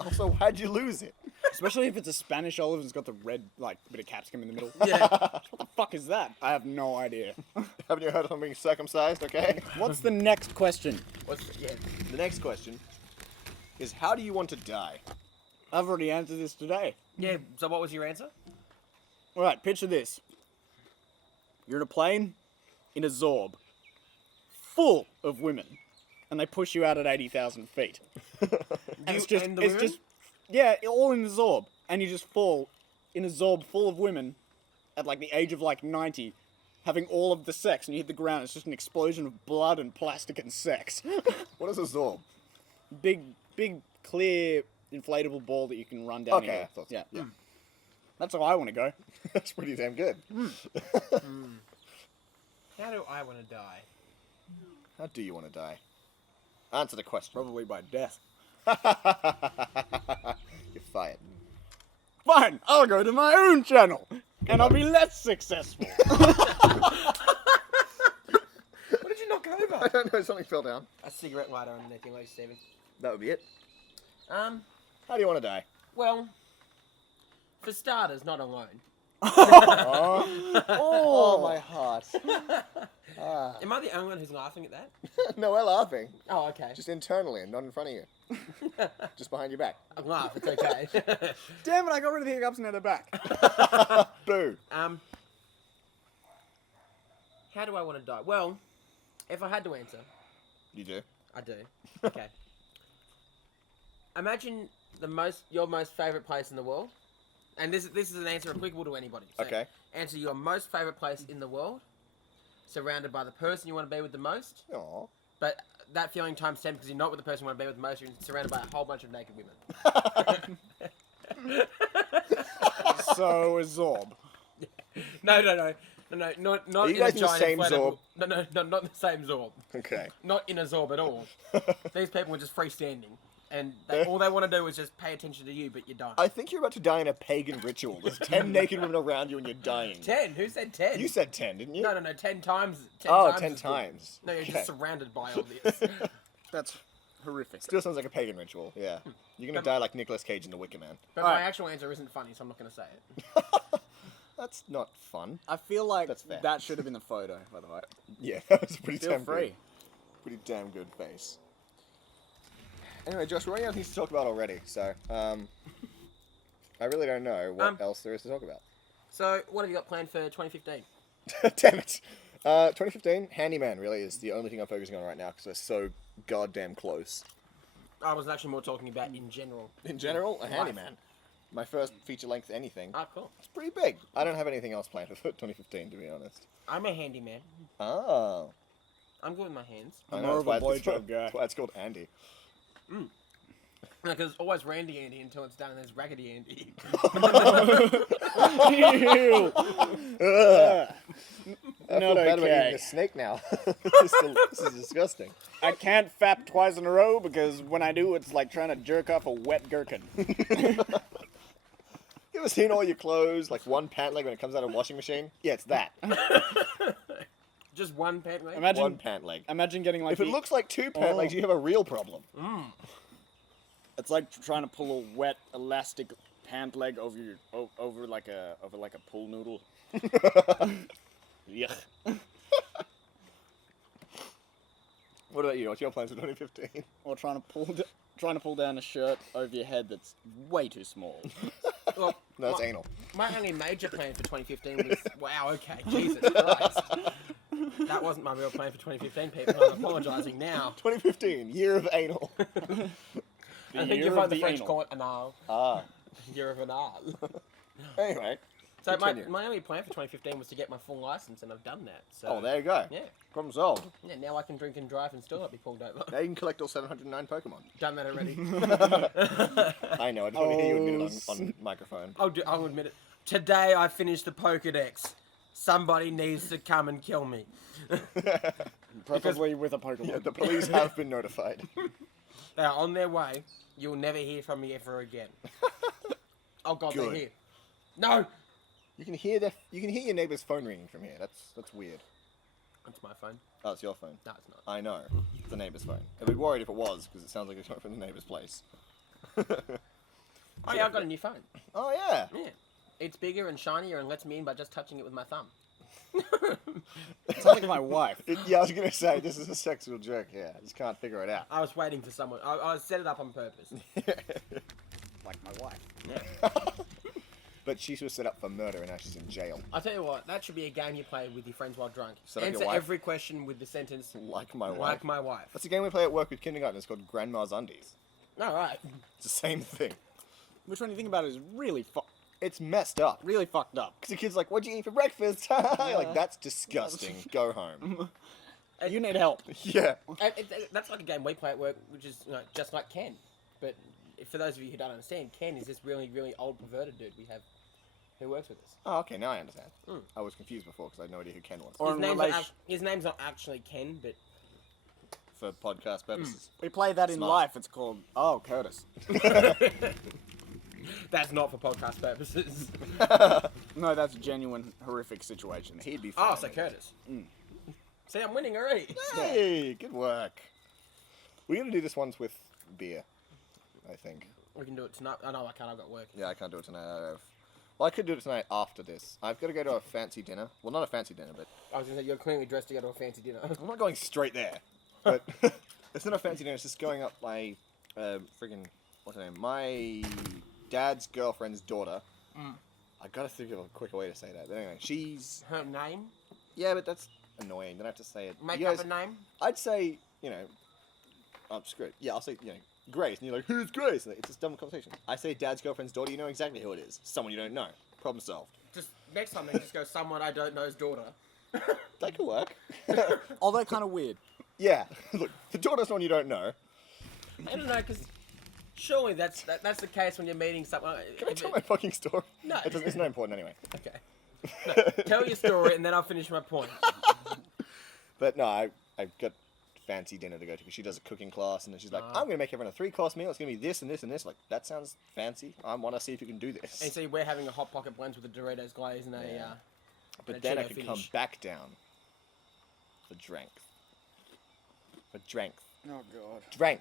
Also, why'd you lose it? Especially if it's a Spanish olive and it's got the red, like, bit of capsicum in the middle. Yeah. What the fuck is that? I have no idea. Haven't you heard of something circumcised, okay? What's the next question? The next question is, how do you want to die? I've already answered this today. Yeah, so what was your answer? Alright, picture this. You're in a plane, in a Zorb, full of women, and they push you out at 80,000 feet. And it's just, and the it's women? just, yeah, all in the Zorb, and you just fall in a Zorb full of women at like the age of like 90, having all of the sex, and you hit the ground, it's just an explosion of blood and plastic and sex. What is a Zorb? Big, clear, inflatable ball that you can run down. Okay, into. I thought so. Yeah. That's how I want to go. That's pretty damn good. How do I want to die? How do you want to die? Answer the question. Probably by death. You're fired. Fine, I'll go to my own channel, and I'll be less successful. What did you knock I over? don't know, something fell down. A cigarette lighter underneath your leg, Stephen. That would be it. Um, How do you want to die? well, for starters, not alone. Oh, my heart. Am I the only one who's laughing at that? No, we're laughing. Oh, okay. Just internally and not in front of you. Just behind your back. I'll laugh, it's okay. Damn it, I got rid of the hiccups and now they're back. Boo. How do I want to die? Well, if I had to answer, You do? I do. Okay. Imagine your most favourite place in the world. And this is an answer applicable to anybody. So Okay. Answer your most favourite place in the world, surrounded by the person you want to be with the most, Aw. but that feeling times 10 because you're not with the person you want to be with the most, you're surrounded by a whole bunch of naked women. So, a Zorb. No, not Are you in a guys in the giant same inflatable- Zorb? No, not the same Zorb. Okay. Not in a Zorb at all. These people are just freestanding. And all they want to do is just pay attention to you, but you don't. I think you're about to die in a pagan ritual. There's 10 naked women around you and you're dying. 10? Who said 10? You said 10, didn't you? No, 10 times. 10 Oh, times 10 is good. times. No, you're Okay. just surrounded by all this. That's horrific. Still sounds like a pagan ritual, yeah. You're gonna But- die like Nicolas Cage in The Wicker Man. But Alright. my actual answer isn't funny, so I'm not going to say it. That's not fun. I feel like That's fair. that should have been the photo, by the way. Yeah, that was a pretty Feel damn free. good. Pretty damn good face. Anyway, Josh, we're running out of things to talk about already, so I really don't know what else there is to talk about. So, what have you got planned for 2015? Damn it. 2015, Handyman really is the only thing I'm focusing on right now because we're so goddamn close. I was actually more talking about in general. In general, a Handyman. My first feature-length anything. Ah, cool. It's pretty big. I don't have anything else planned for 2015, to be honest. I'm a handyman. Oh. I'm good with my hands. I I'm know, more that's of a why- blowjob guy. That's why it's called Andy. Because it's always Randy Andy until it's done and there's Raggedy Andy. Ew. Ugh. I feel Not bad about okay. eating a snake now. this is disgusting. I can't fap twice in a row because when I do, it's like trying to jerk off a wet gherkin. You ever seen all your clothes, like one pant leg when it comes out of a washing machine? Yeah, it's that. Just one pant leg? Imagine, One pant leg. imagine getting like If it the- looks like two pant legs, you have a real problem. it's like trying to pull a wet elastic pant leg over your over like a pool noodle. Yuck. What about you? What's your plans for 2015? Or trying to pull down a shirt over your head that's way too small. Well, No, it's my, anal. my only major plan for 2015 was... Wow, okay, Jesus Christ. That wasn't my real plan for 2015, people. I'm apologising now. 2015, year of anal. I think year you of find the the French anal. call it anal. Ah. Year of anal. Anyway. So Continue. my only plan for 2015 was to get my full license, and I've done that. So Oh, there you go. Yeah. Problem solved. Yeah, now I can drink and drive and still not be pulled over. Now you can collect all 709 Pokemon. Done that already. I know, I just want to hear you admit it on microphone. I'll admit it. Today I finished the Pokedex. Somebody needs to come and kill me. Preferably with a Pokemon. Yeah, the police have been notified. They are on their way. You'll never hear from me ever again. Oh God, Good. they're here. No! You can hear your neighbor's phone ringing from here. That's weird. That's my phone. Oh, it's your phone. No, it's not. I know. It's the neighbor's phone. I'd be worried if it was, because it sounds like it's coming from the neighbor's place. Oh yeah, I've got a new phone. Oh, yeah. Yeah. It's bigger and shinier and lets me in by just touching it with my thumb. Sounds like my wife. Yeah, I was going to say, this is a sexual joke here. I just can't figure it out. I was waiting for someone. I set it up on purpose. Like my wife. Yeah. But she was set up for murder and now she's in jail. I'll tell you what, that should be a game you play with your friends while drunk. Set up your Answer wife. every question with the sentence, Like my wife. like my wife. That's a game we play at work with kindergarten. It's called Grandma's Undies. Alright. It's the same thing. Which, when you think about it, is really fun. It's messed up. Really fucked up. Because the kid's like, what'd you eat for breakfast? You're like, that's disgusting. Go home. You need help. Yeah. That's like a game we play at work, which is just like Ken. But for those of you who don't understand, Ken is this really, really old perverted dude we have who works with us. Oh, okay, now I understand. Mm. I was confused before because I had no idea who Ken was. Or His name's not actually Ken, but For podcast purposes. we play that in Smart. life. It's called Curtis. that's not for podcast purposes. No, that's a genuine horrific situation. He'd be fine. Oh, so Curtis. See, I'm winning already. Hey, good work. We're going to do this once with beer, I think. We can do it tonight. Oh, no, I can't. I've got work. Yeah, I can't do it tonight. Well, I could do it tonight after this. I've got to go to a fancy dinner. Well, not a fancy dinner, but I was going to say, you're clearly dressed to go to a fancy dinner. I'm not going straight there. But it's not a fancy dinner. It's just going up my friggin' what's her name? My dad's girlfriend's daughter. I gotta think of a quicker way to say that. But anyway, she's Her name? yeah, but that's annoying. Don't have to say it. Make You up guys- a name? I'd say screw it. Yeah, I'll say Grace, and you're like, who's Grace? And it's just dumb conversation. I say dad's girlfriend's daughter. You know exactly who it is. Someone you don't know. Problem solved. Just next time, then just go someone I don't know's daughter. That could work. Although kind of weird. Yeah. Look, the daughter's one you don't know. I don't know, because surely that's the case when you're meeting someone. Can I tell my fucking story? No. It's not important anyway. Okay. No, tell your story and then I'll finish my point. But no, I've got fancy dinner to go to because she does a cooking class, and then she's like, I'm going to make everyone a 3-course meal. It's going to be this and this and this. Like, that sounds fancy. I want to see if you can do this. And see, we're having a Hot Pocket blends with a Doritos glaze and a... Yeah. But and a then I Cheeto could finish. come back down for drink. For drink. Oh god. Drink.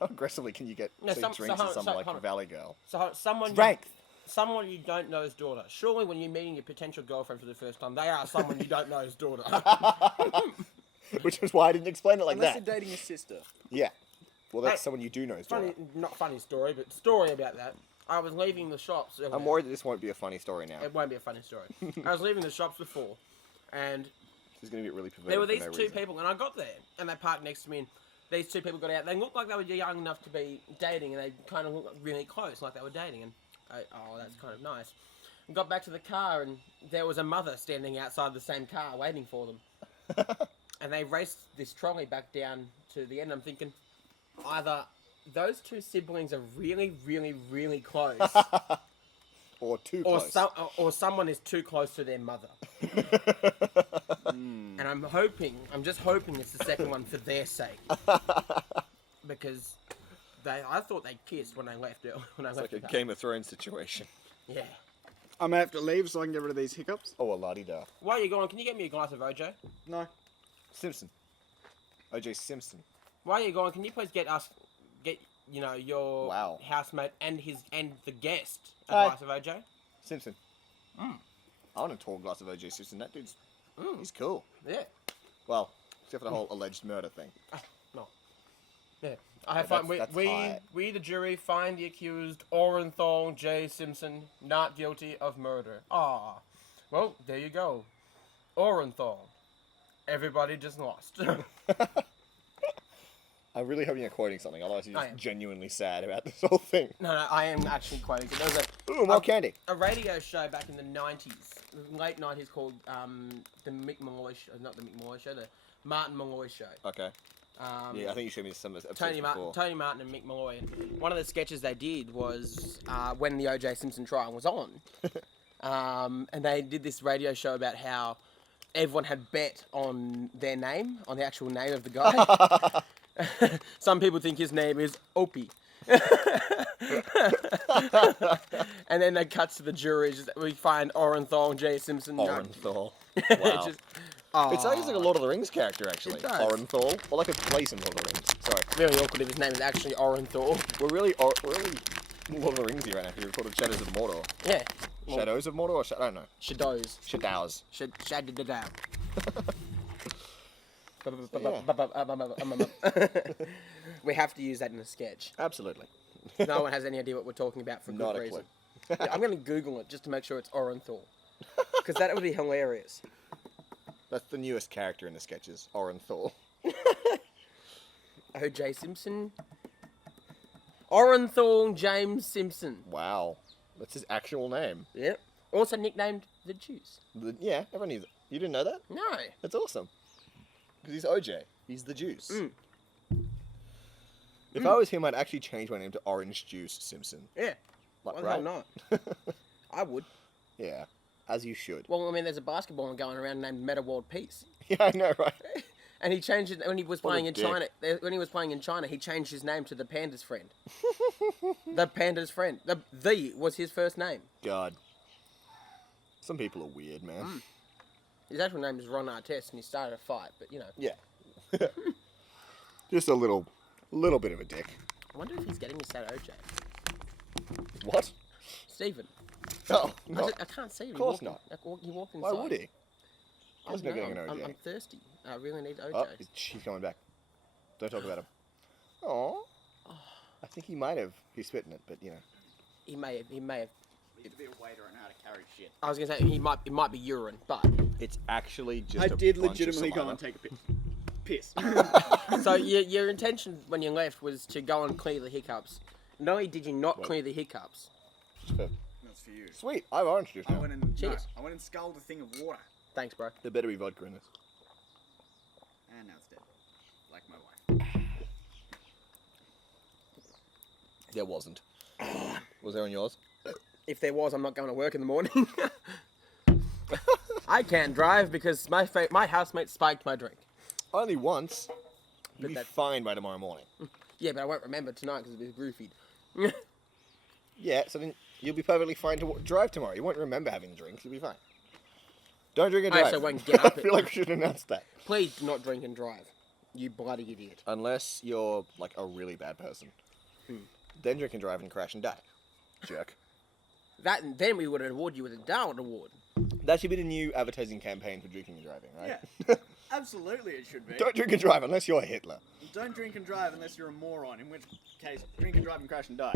How aggressively can you get No, say some- drinks so to someone like hold on. Valley Girl? So someone... Drink. Someone you don't know's daughter. Surely when you're meeting your potential girlfriend for the first time, they are someone you don't know's daughter. Which is why I didn't explain it like Unless that. you're dating a sister. Yeah. Well, that's Hey, someone you do know is daughter. Funny, not funny story, but story about that. I was leaving the shops. I'm worried that this won't be a funny story now. It won't be a funny story. I was leaving the shops before, and This is going to get really perverted there were for these no two reason. people, and I got there, and they parked next to me, and these two people got out. They looked like they were young enough to be dating, and they kind of looked really close, like they were dating, and oh, that's kind of nice. And got back to the car, and there was a mother standing outside the same car waiting for them. And they raced this trolley back down to the end. I'm thinking, either those two siblings are really, really, really close, Or too or close. or someone is too close to their mother. And I'm just hoping it's the second one for their sake, because I thought they kissed when I left. When I It's left like a the car. Game of Thrones situation. Yeah. I'm gonna have to leave so I can get rid of these hiccups. Oh, a la-di-da. While you're going, can you get me a glass of OJ? No. Simpson. O.J. Simpson. While you're going, can you please get your Wow. housemate and the guest a Hi. glass of OJ? Simpson. I want a tall glass of O.J. Simpson. That dude's... Mm. He's cool. Yeah. Well, except for the whole alleged murder thing. No. Yeah. I have Yeah, fun. that's We high. the jury find the accused Orenthal J. Simpson not guilty of murder. Ah. Well, there you go. Orenthal. Everybody just lost. I'm really hoping you're quoting something, otherwise you're I just am. genuinely sad about this whole thing. No, I am actually quoting it. There was Ooh, more candy. a radio show back in the 90s, late 90s, called the Mick Malloy show, not the Mick Malloy show, the Martin Malloy show. Okay. Yeah, I think you showed me some episodes Tony before. Martin and Mick Malloy. And one of the sketches they did was when the O.J. Simpson trial was on. And they did this radio show about how everyone had bet on their name, on the actual name of the guy. Some people think his name is Opie. And then they cut to the jury. We find Orenthal J. Simpson. Orenthal. Wow. Wow. It sounds like a Lord of the Rings character, actually. It does. Orenthal. Or like a place in Lord of the Rings. Sorry. Really awkward if his name is actually Orenthal. We're really Lord of the Ringsy right now. We recorded Shadows of Mordor. Yeah. Well, Shadows of Mordor or I don't know. Shadows. Shadows. Shadows. We have to use that in a sketch. Absolutely. No one has any idea what we're talking about for Not good a reason. Yeah, I'm going to Google it just to make sure it's Orenthal. Because that would be hilarious. That's the newest character in the sketches. Orenthal. O.J. Simpson. Orenthal James Simpson. Wow. That's his actual name. Yep. Also nicknamed the Juice. Yeah, everyone knew that. You didn't know that? No. That's awesome. Because he's OJ. He's the Juice. If I was him, I'd actually change my name to Orange Juice Simpson. Yeah. Like, Why the hell not? I would. Yeah, as you should. Well, I mean, there's a basketball one going around named Meta World Peace. Yeah, I know, right? And he changed it when he was What a playing in dick. China. When he was playing in China, he changed his name to the Panda's Friend. The Panda's Friend. The was his first name. God. Some people are weird, man. His actual name is Ron Artest, and he started a fight. But you know, Yeah. Just a little bit of a dick. I wonder if he's getting this at OJ. What? Stephen. Oh, no. I can't see him. Of course He walked inside. Why would he? I He's don't not know. getting an OJ. I'm thirsty. I really need OJ. Oh, she's coming back. Don't talk about him. Oh. I think he might have. He's spitting it, but you know. He may have. You need to be a waiter and how to carry shit. I was gonna say it might be urine, but It's actually just I a did bunch of legitimately go saliva. and take a piss. so your intention when you left was to go and clear the hiccups. Not only did you not Well- clear the hiccups, That's for you. Sweet, I have orange juice I now. went and Cheers. I went and sculled a thing of water, thanks, bro. There better be vodka in this. and now it's dead, like my wife. There wasn't. Was there on yours? If there was, I'm not going to work in the morning. I can't drive because my housemate spiked my drink. Only once. You'll But be that- fine by tomorrow morning. Yeah, but I won't remember tonight because it was roofied. Yeah, so then you'll be perfectly fine to drive tomorrow. You won't remember having drinks. You'll be fine. Don't drink and I drive. also won't get up I feel like we should announce that. Please do not drink and drive. You bloody idiot. Unless you're like a really bad person. Then drink and drive and crash and die. Jerk. Then we would award you with a Darwin Award. That should be the new advertising campaign for drinking and driving, right? Yeah, absolutely it should be. Don't drink and drive unless you're Hitler. Don't drink and drive unless you're a moron, in which case, drink and drive and crash and die.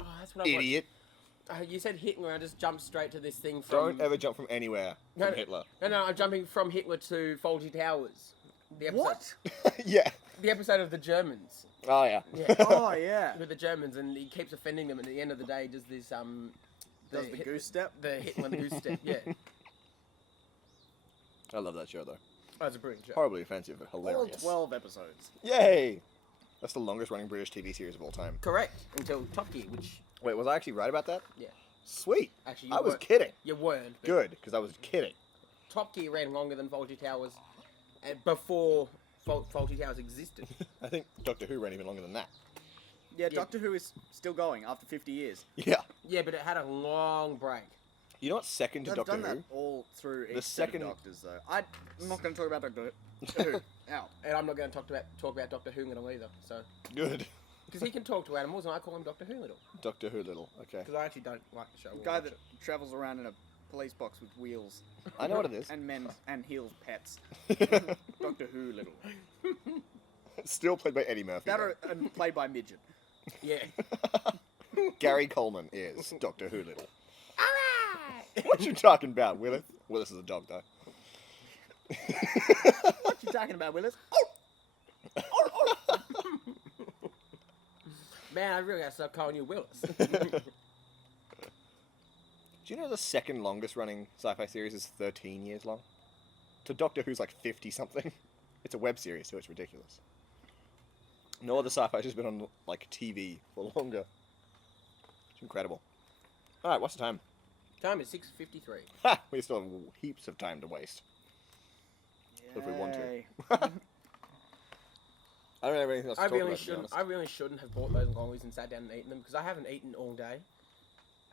Oh, that's what I want. Idiot. You said Hitler, I just jumped straight to this thing from... Don't ever jump from anywhere No, from no. Hitler. No, I'm jumping from Hitler to Faulty Towers. The episode, What? Yeah. The episode of the Germans. Oh, yeah. Yeah. Oh yeah. With the Germans, and he keeps offending them, and at the end of the day, does this, Does the goose step? The Hitler goose step, yeah. I love that show, though. That's a brilliant joke. Horribly offensive, but All hilarious. 12 episodes. Yay! That's the longest running British TV series of all time. Correct, until Top Gear, which, Wait, was I actually right about that? yeah. Sweet. Actually, you I was weren't. kidding. You weren't. But Good, because I was kidding. Top Gear ran longer than Faulty Towers before Faulty Towers existed. I think Doctor Who ran even longer than that. Yeah, Yeah. Doctor Who is still going after 50 years. Yeah. Yeah, but it had a long break. You know what's second to They've Doctor done Who? that all through The each set second- of Doctors, though. I'm not going to talk about Doctor Who. Ow. And I'm not going to talk about Doctor Who either. So, Good. because he can talk to animals, and I call him Doctor Who Little. Doctor Who little. Okay. Because I actually don't like the show. or Guy watch that it. travels around in a police box with wheels. I know what it is. And men and heals pets. Doctor Who little. Still played by Eddie Murphy. That though. are and played by midget. Yeah. Gary Coleman is Doctor Who little. Alright! What you talking about, Willis? Willis is a dog, though. What you talking about, Willis? Man, I really gotta stop calling you Willis. Do you know the second longest running sci-fi series is 13 years long? So Doctor Who's like 50 something. It's a web series, so it's ridiculous. No other sci-fi's just been on like TV for longer. It's incredible. All right, what's the time? Time is 6:53. Ha! We still have heaps of time to waste. If we want to. Yay. I don't have anything else to I talk really about, to be shouldn't. honest. I really shouldn't have bought those longies and sat down and eaten them because I haven't eaten all day,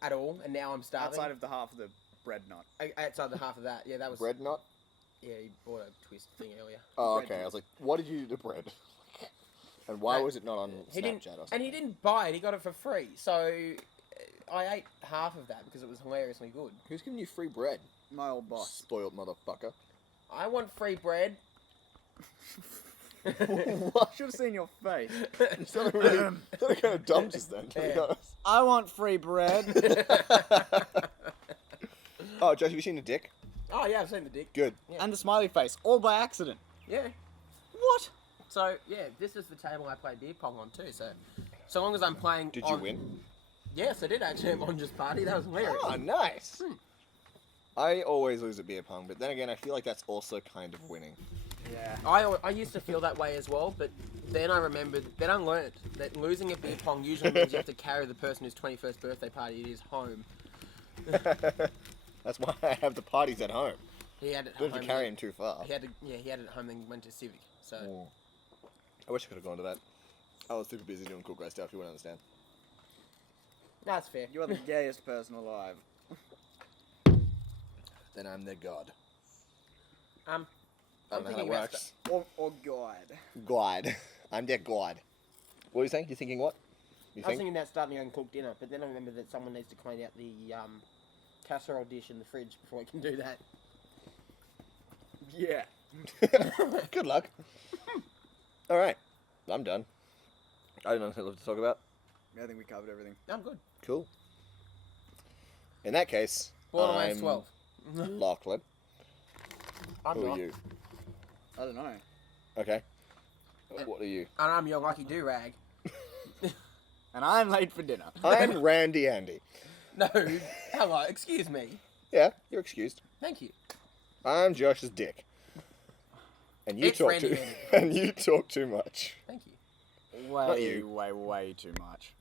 at all, and now I'm starving. Outside of the half of the bread nut. Outside the half of that, yeah, that was. Bread nut? Yeah, you bought a twist thing earlier. Oh, Bread okay. I nut. was like, what did you do to bread? And why No, was it not on He Snapchat didn't, or something? and he didn't buy it. He got it for free. So I ate half of that because it was hilariously good. Who's giving you free bread? My old boss. Spoiled motherfucker. I want free bread. What? Should have seen your face. You sounded really kind of dumb just then, to be Yeah. honest. I want free bread. Oh, Josh, have you seen the dick? Oh yeah, I've seen the dick. Good. And the smiley face, all by accident. Yeah. What? So yeah, this is the table I play beer pong on too. So long as I'm playing. Did you on- win? Yes, I did actually at Monja's party. That was hilarious. Oh, nice. I always lose at beer pong, but then again, I feel like that's also kind of winning. Yeah. I used to feel that way as well, but then I remembered, then I learnt that losing at beer pong usually means you have to carry the person whose 21st birthday party it is home. That's why I have the parties at home. He had it Don't home. have to carry him too far. He had it at home, then went to Civic. So I wish I could have gone to that. I was super busy doing cool guy stuff. You wouldn't understand. that's fair. You are the gayest person alive. Then I'm their god. I'm I don't know how that thinking about works. Or God. God. I'm their god. What are you saying? You thinking what? You I was think? thinking about starting your own cooked dinner, but then I remember that someone needs to clean out the casserole dish in the fridge before we can do that. Yeah. Good luck. All right. I'm done. I don't know anything left to talk about. I think we covered everything. I'm good. Cool. In that case, Borderlands I'm 12. Lachlan. I'm Who not. are you? I don't know. Okay. What are you? And I'm your lucky do-rag. And I'm late for dinner. I'm Randy Andy. No, hello, excuse me. Yeah, you're excused. Thank you. I'm Josh's dick. And you It's talk Randy too Andy. and you talk too much. Thank you. Not you. Way too much.